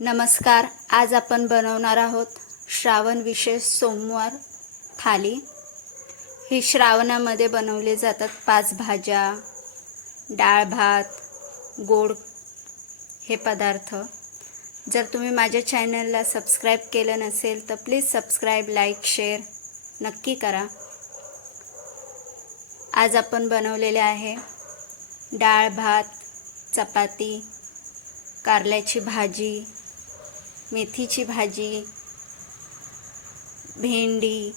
नमस्कार आज आपण बनवणार आहोत श्रावण विशेष सोमवार थाली. ही श्रावणामध्ये बनवले जातात पाच भाज्या डाळ भात गोड हे पदार्थ. जर तुम्ही माझ्या चॅनलला सबस्क्राईब केलं नसेल तर प्लीज सबस्क्राईब लाईक शेअर नक्की करा. आज आपण बनवलेले आहे डाळ भात चपाती कारल्याची भाजी मेथीची भाजी भेंडी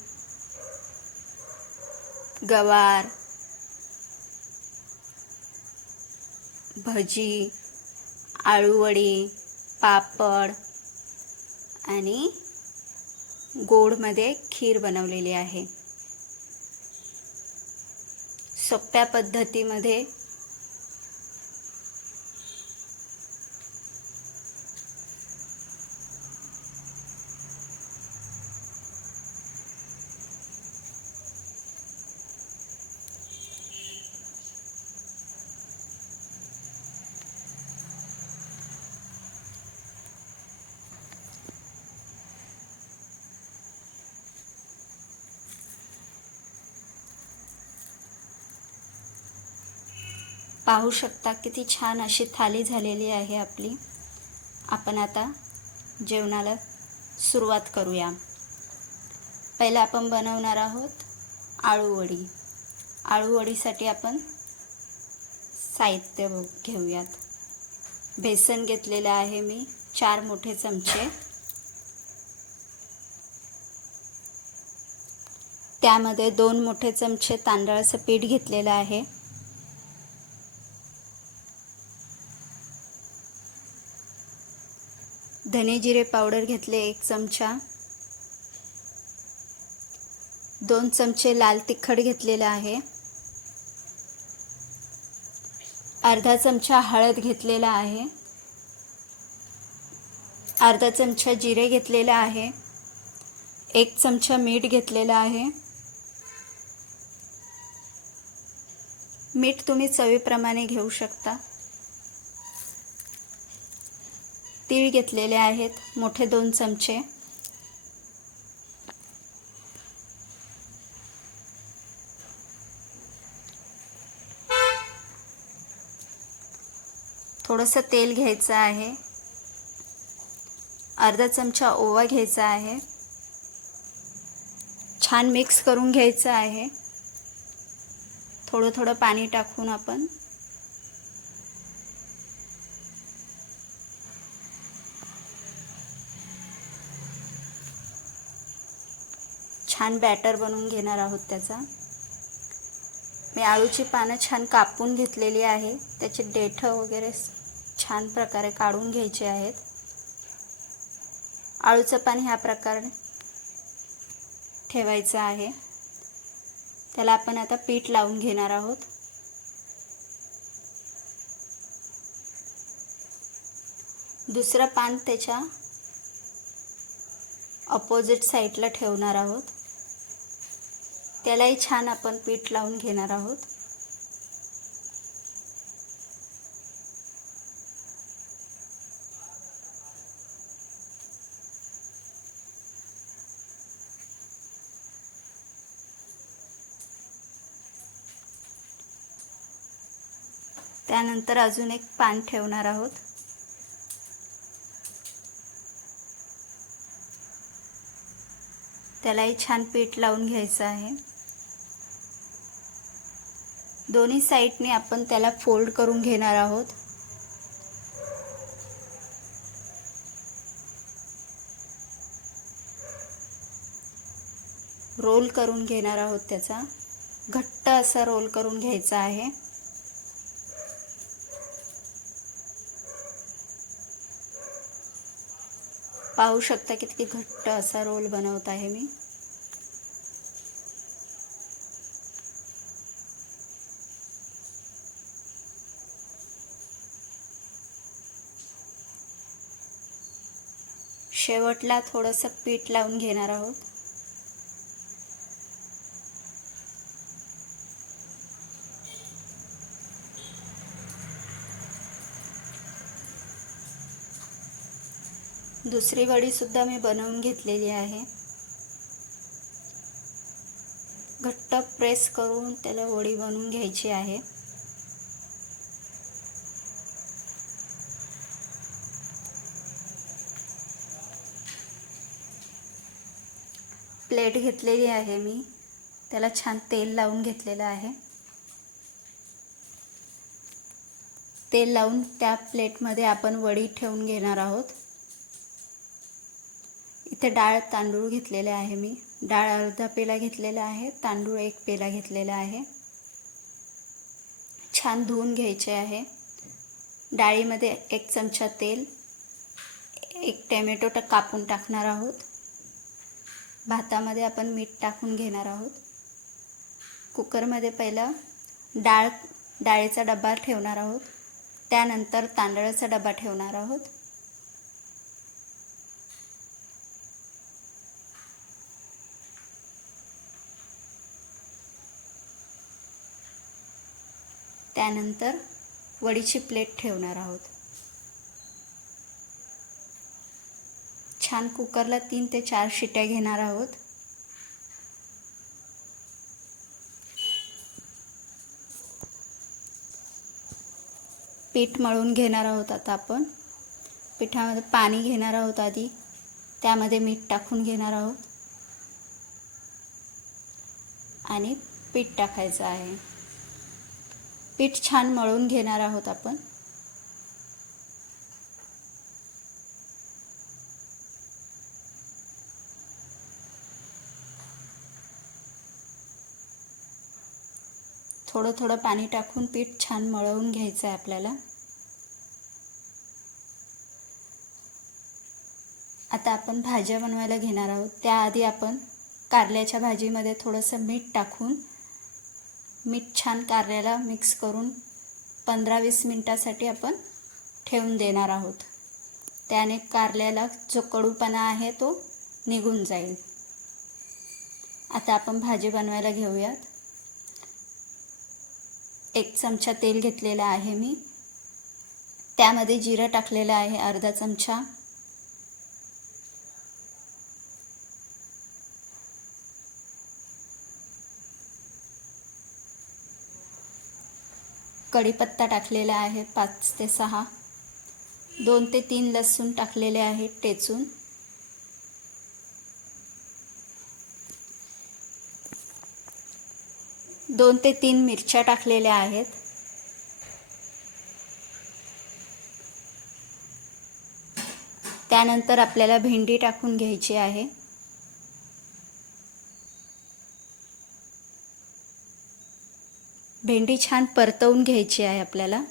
गवार भजी आळूवडी पापड आणि गोडमध्ये खीर बनवलेली आहे. सोप्या पद्धतीमध्ये पाहू शकता किती छान अशी थाली झालेली आहे आपली. आपण आता जेवणाला सुरुवात करूया. पहिलं आपण बनवणार आहोत आळूवडी आळूवडीसाठी आपण साहित्य बघ- घेऊयात. बेसन घेतलेलं आहे मी चार मोठे चमचे. त्यामध्ये दोन मोठे चमचे तांदळाचं पीठ घेतलेलं आहे. धने जिरे पावडर घेतले एक चमचा. दोन चमचे लाल तिखट घेतलेलं आहे. अर्धा चमचा हळद घेतलेला आहे. अर्धा चमचा जिरे घेतलेला आहे. एक चमचा मीठ घेतलेला आहे. मीठ तुम्ही चवीप्रमाणे घेऊ शकता. तीळ घेतलेले आहेत मोठे दोन चमचे. थोडंसं तेल घ्यायचं आहे. अर्धा चमचा ओवा घ्यायचा आहे. छान मिक्स करून घ्यायचं आहे. थोडं थोडं पाणी टाकून आपण छान बॅटर बनवून घेणार आहोत त्याचा. मी आळूची पानं छान कापून घेतलेली आहे. त्याचे देठं वगैरे छान प्रकारे काढून घ्यायचे आहेत. आळूचं पान ह्या प्रकारे ठेवायचं आहे. त्याला आपण आता पीठ लावून घेणार आहोत. दुसरं पान त्याच्या अपोजिट साईडला ठेवणार आहोत. त्यालाही छान आपण पीठ लावून घेणार आहोत. त्यानंतर अजून एक पान ठेवणार आहोत. त्यालाही छान पीठ लावून घ्यायचं आहे. दोन्ही साईडने आपण त्याला फोल्ड करून घेणार आहोत. रोल करून घेणार आहोत त्याचा. घट्ट असा रोल करून घ्यायचा आहे. पाहू शकता किती घट्ट असा रोल बनवत आहे मी. शेवटला थोडंसं पीठ लावून घेणार आहोत. दुसरी वडीसुद्धा मी बनवून घेतलेली आहे. घट्ट प्रेस करून त्याला वडी बनवून घ्यायची आहे. प्लेट घेतलेली आहे मी. त्याला छान तेल लावून घेतलेलं आहे. तेल लावून त्या प्लेटमध्ये आपण वडी ठेवून घेणार आहोत. इथे डाळ तांदूळ घेतलेले आहे मी. डाळ अर्धा पेला घेतलेला आहे तांदूळ एक पेला घेतलेला आहे. छान धुवून घ्यायचे आहे. डाळीमध्ये एक चमचा तेल एक टॅमॅटो कापून टाकणार आहोत. भातामध्ये आपण मीठ टाकून घेणार आहोत. कुकरमध्ये पहिलं डाळ डाळीचा डबा ठेवणार आहोत. त्यानंतर तांदळाचा डबा ठेवणार आहोत. त्यानंतर वडीची प्लेट ठेवणार आहोत. छान कुकरला तीन ते चार शिट्या घेणार आहोत. पीठ मळून घेणार आहोत आता आपण. पिठामध्ये पाणी घेणार आहोत आधी. त्यामध्ये मीठ टाकून घेणार आहोत. आणि पीठ टाकायचं आहे. पीठ छान मळून घेणार आहोत आपण. थोडं थोडं पाणी टाकून पीठ छान मळवून घ्यायचं आहे आपल्याला. आता आपण भाज्या बनवायला घेणार आहोत. त्याआधी आपण कारल्याच्या भाजीमध्ये थोडंसं मीठ टाकून मीठ छान कारल्याला मिक्स करून पंधरा वीस मिनटासाठी आपण ठेवून देणार आहोत. त्याने कारल्याला जो कडूपणा आहे तो निघून जाईल. आता आपण भाजी बनवायला घेऊयात. एक चमचा तेल घेतलेला आहे मी. त्यामध्ये जिरं टाकलेलं आहे अर्धा चमचा. कढीपत्ता टाकलेला आहे पाच ते सहा. दोन ते तीन लसूण टाकलेले आहे टेचून. दोन ते तीन मिरच्या टाकलेल्या आहेत. त्यानंतर आपल्याला भेंडी टाकून घ्यायची आहे. भेंडी छान परतवून घ्यायची आहे आपल्याला.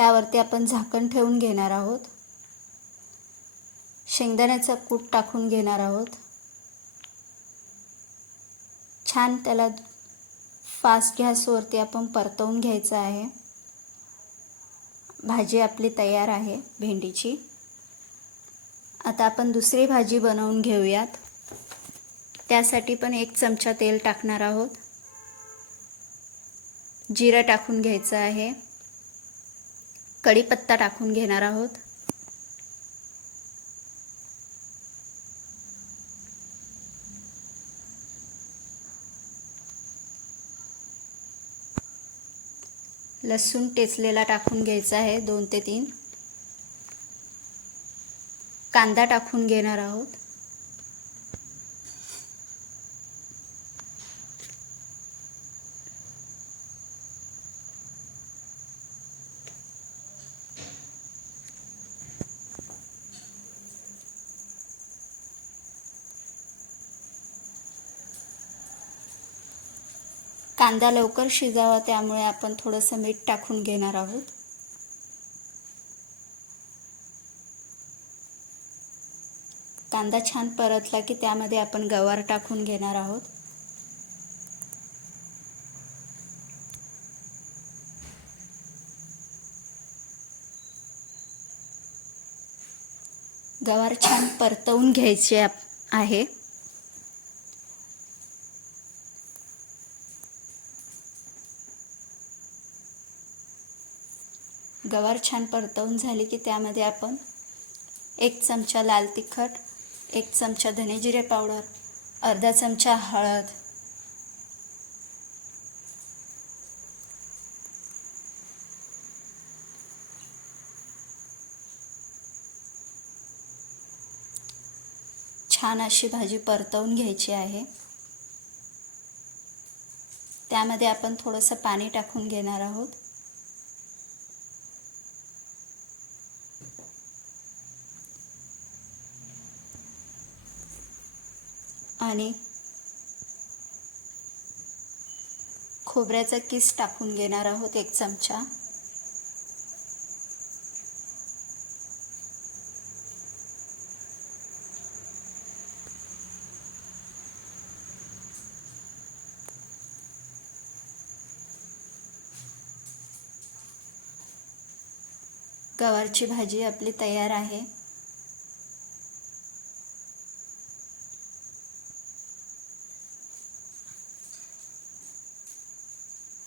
त्यावरती आपण झाकण ठेवून घेणार आहोत. शेंगदाण्याचा कूट टाकून घेणार आहोत. छान त्याला फास्ट गॅसवरती आपण परतवून घ्यायचं आहे. भाजी आपली तयार आहे भेंडीची. आता आपण दुसरी भाजी बनवून घेऊयात. त्यासाठी पण एक चमचा तेल टाकणार आहोत. जिरं टाकून घ्यायचं आहे. कढीपत्ता टाकून घेणार आहोत. लसूण टेचलेला टाकून घ्यायचा आहे दोन ते तीन. कांदा टाकून घेणार आहोत. कांदा लवकर शिजावा त्यामुळे आपण थोडंसं मीठ टाकून घेणार आहोत. कांदा छान परतला की त्यामध्ये आपण गवार टाकून घेणार आहोत. गवार छान परतवून घ्यायचे आहे. गवार छान परतवून झाली की त्यामध्ये आपण एक चमचा लाल तिखट एक चमचा धनेजिरे पावडर अर्धा चमचा हळद छान अशी भाजी परतवून घ्यायची आहे. त्यामध्ये आपण थोडंसं पाणी टाकून घेणार आहोत. आणि खोबऱ्याचा किस टाकून घेणार आहोत एक चमचा. गवारची भाजी आपली तयार आहे.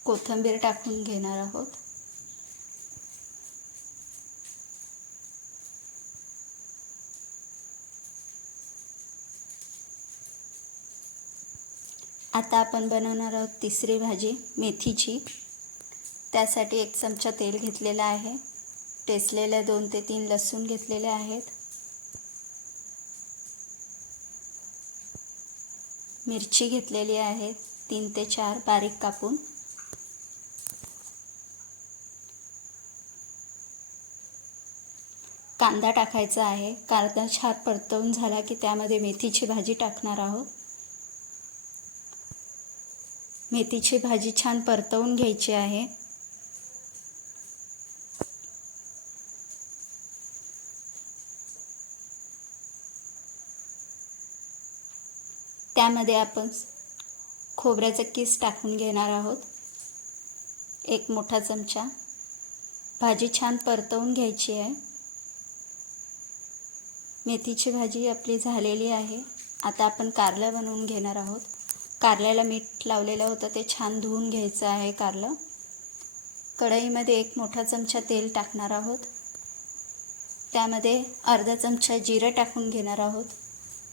कोथिंबीर टाकून घेणार आहोत. आता आपण बनवणार आहोत तिसरी भाजी मेथीची. त्यासाठी एक चमचा तेल घेतलेला आहे. टेसलेल्या दोन ते तीन लसूण घेतलेले आहेत. मिरची घेतलेली आहे तीन ते चार बारीक कापून. कांदा टाकायचा आहे. कांदा छान परतवून झाला की त्यामध्ये मेथीची भाजी टाकणार आहोत. मेथीची भाजी छान परतवून घ्यायची आहे. त्यामध्ये आपण खोबऱ्याचा किस टाकून घेणार आहोत. एक मोठा चमचा. भाजी छान परतवून घ्यायची आहे. मेथीची भाजी आपली झालेली आहे. आता आपण कारलं बनवून घेणार आहोत. कारल्याला मीठ लावलेलं होतं ते छान धुवून घ्यायचं आहे कारलं. कढईमध्ये एक मोठा चमचा तेल टाकणार आहोत. त्यामध्ये अर्धा चमचा जिरं टाकून घेणार आहोत.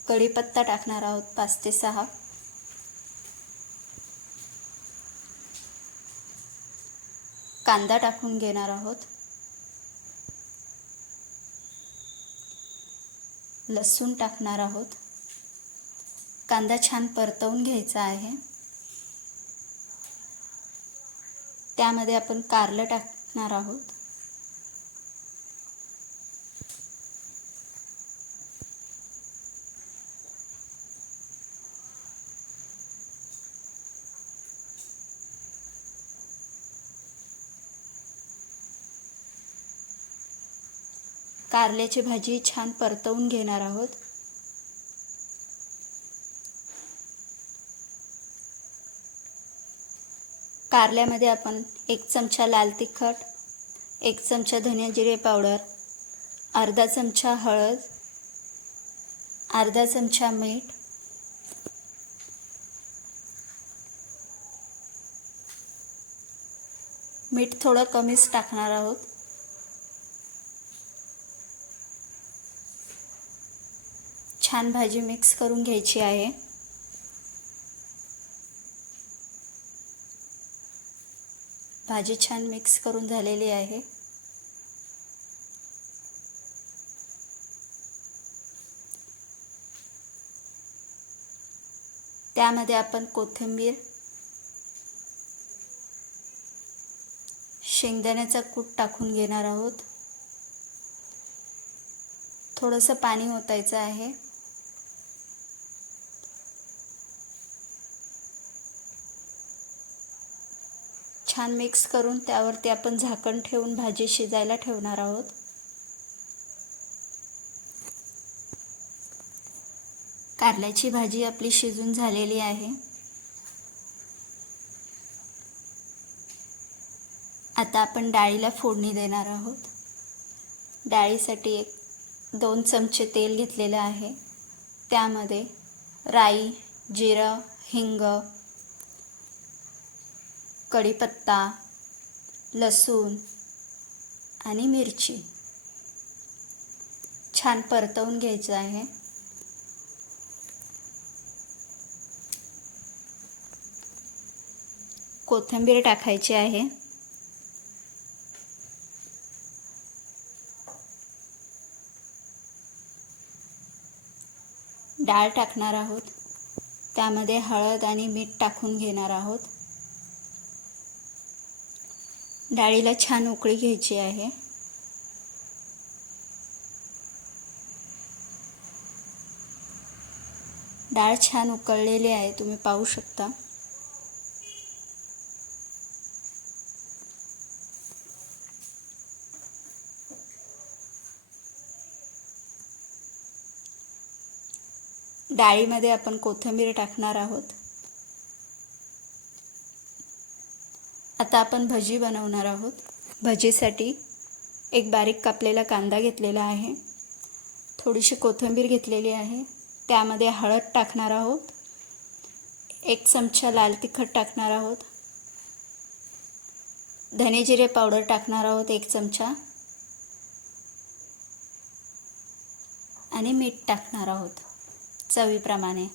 कढीपत्ता टाकणार आहोत पाच ते सहा. कांदा टाकून घेणार आहोत. लसूण टाकणार आहोत. कांदा छान परतवून घ्यायचा आहे. त्यामध्ये आपण कारलं टाकणार आहोत. कारल्याची भाजी छान परतवून घेणार आहोत. कारल्यामध्ये आपण एक चमचा लाल तिखट एक चमचा धनिया जिरे पावडर अर्धा चमचा हळद अर्धा चमचा मीठ मीठ थोडं कमीच टाकणार आहोत. छान भाजी मिक्स करून घ्यायची आहे. भाजी छान मिक्स करून झालेली आहे. त्यामध्ये आपण कोथिंबीर शेंगदाण्याचा कूट टाकून घेणार आहोत. थोडंसं पाणी ओतायचं आहे. छान मिक्स करून त्यावरती आपण झाकण ठेवून भाजी शिजायला ठेवणार आहोत. कारल्याची भाजी आपली शिजून झालेली आहे. आता आपण डाळीला फोडणी देणार आहोत. डाळीसाठी एक दोन चमचे तेल घेतलेलं आहे. त्यामध्ये राई जिरं हिंग कढीपत्ता लसूण आणि मिरची. छान परतवून घ्यायचं आहे. कोथिंबीर टाकायची आहे. डाळ टाकणार आहोत. त्यामध्ये हळद आणि मीठ टाकून घेणार आहोत. डाळीला छान उकळी घ्यायची आहे. डाळ छान उकळलेली आहे तुम्ही पाहू शकता. डाळीमध्ये आपण कोथिंबीर टाकणार आहोत. आता आपण भजी बनवणार आहोत. भजीसाठी एक बारीक कापलेला कांदा घेतलेला आहे. थोडीशी कोथिंबीर घेतलेली आहे. त्यामध्ये हळद टाकणार आहोत. एक चमचा लाल तिखट टाकणार आहोत. धने जिरे पावडर टाकणार आहोत एक चमचा. आणि मीठ टाकणार आहोत चवीप्रमाणे.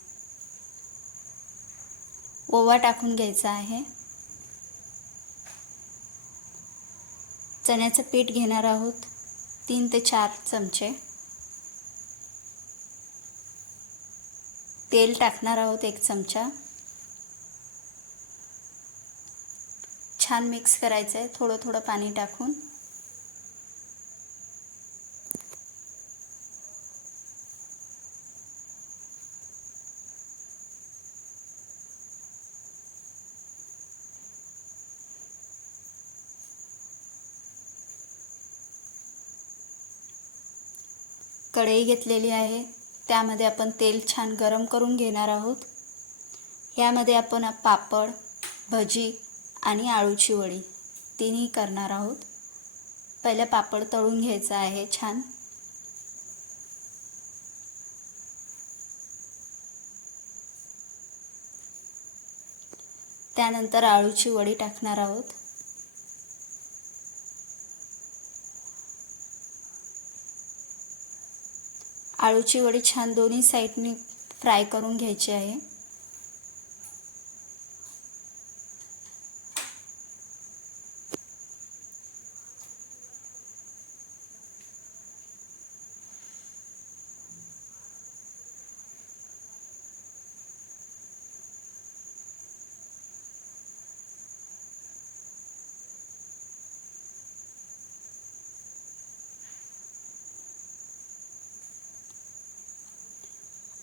ओवा टाकून घ्यायचा आहे. चण्याचं पीठ घेणार आहोत. तीन ते चार चमचे. तेल टाकणार आहोत एक चमचा. छान मिक्स करायचं आहे थोडं थोडं पाणी टाकून. कढई घेतलेली आहे. त्यामध्ये आपण तेल छान गरम करून घेणार आहोत. यामध्ये आपण पापड भजी आणि आळूची वडी तिन्ही करणार आहोत. पहिलं पापड तळून घ्यायचं आहे छान. त्यानंतर आळूची वडी टाकणार आहोत. आळूची वडी छान दोन्ही साईडनी फ्राय करून घ्यायची आहे.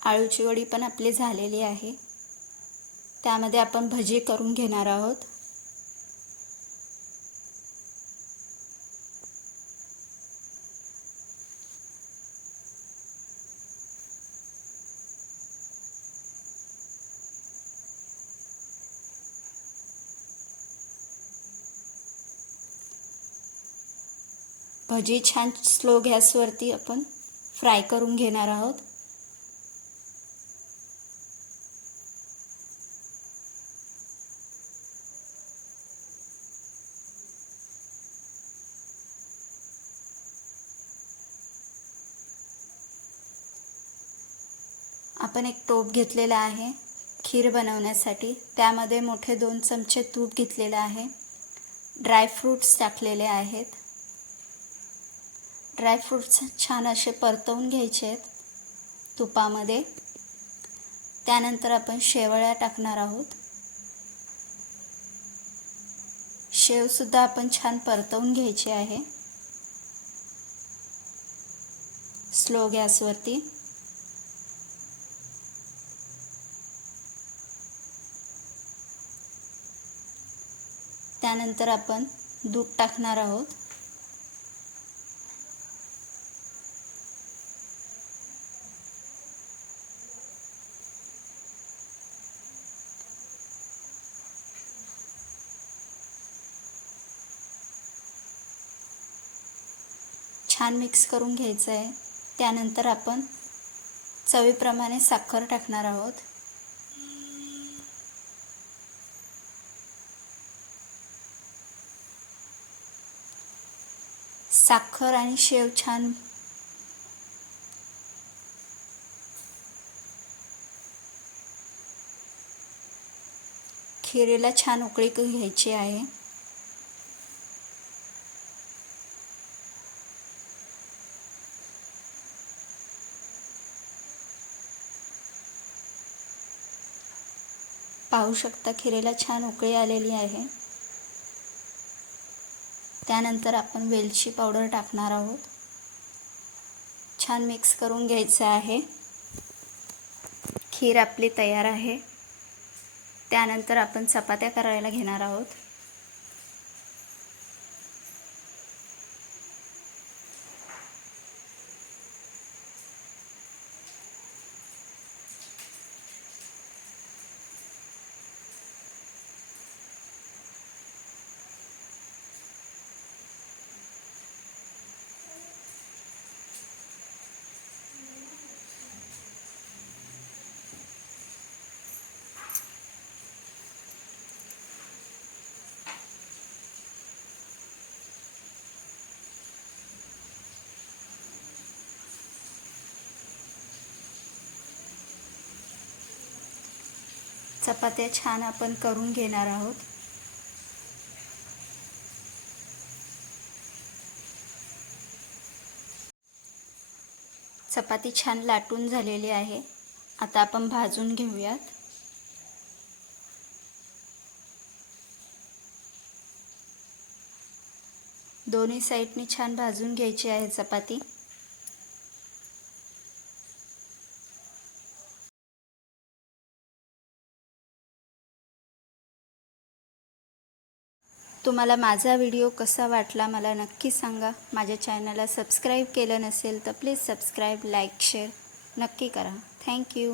आळूची वडी पण आपली झालेली आहे. त्यामध्ये आपण भजी करून घेणार आहोत. भजी छान स्लो गॅसवरती आपण फ्राय करून घेणार आहोत. आपण एक टोप घेतलेला आहे खीर बनवण्यासाठी. त्यामध्ये मोठे दोन चमचे तूप घेतलेलं आहे. ड्रायफ्रूट्स टाकलेले आहेत. ड्रायफ्रूट्स छान असे परतवून घ्यायचे आहेत तुपामध्ये. त्यानंतर आपण शेवळ्या टाकणार आहोत. शेवसुद्धा आपण छान परतवून घ्यायची आहे. स्लो गॅसवरती त्यानंतर आपण दूध टाकणार आहोत. छान मिक्स करून घ्यायचं आहे. त्यानंतर आपण चवीप्रमाणे साखर टाकणार आहोत. साखर आणि शेव छान. खिरेला छान उकळी घ्यायची आहे. पाहू शकता खिरेला छान उकळी आलेली आहे. त्यानंतर आपण वेलची पावडर टाकणार आहोत. छान मिक्स करून घ्यायचं आहे. खीर आपली तयार आहे. त्यानंतर आपण चपात्या करायला घेणार आहोत. चपात्या छान आपण करून घेणार आहोत. चपाती छान लाटून झालेली आहे. आता आपण भाजून घेऊयात. दोन्ही साईडनी छान भाजून घ्यायची आहे चपाती. तुम्हाला माझा व्हिडिओ कसा वाटला मला नक्की सांगा. माझ्या चॅनलला सबस्क्राईब केलं नसेल तर प्लीज सबस्क्राईब लाईक शेअर नक्की करा. थँक्यू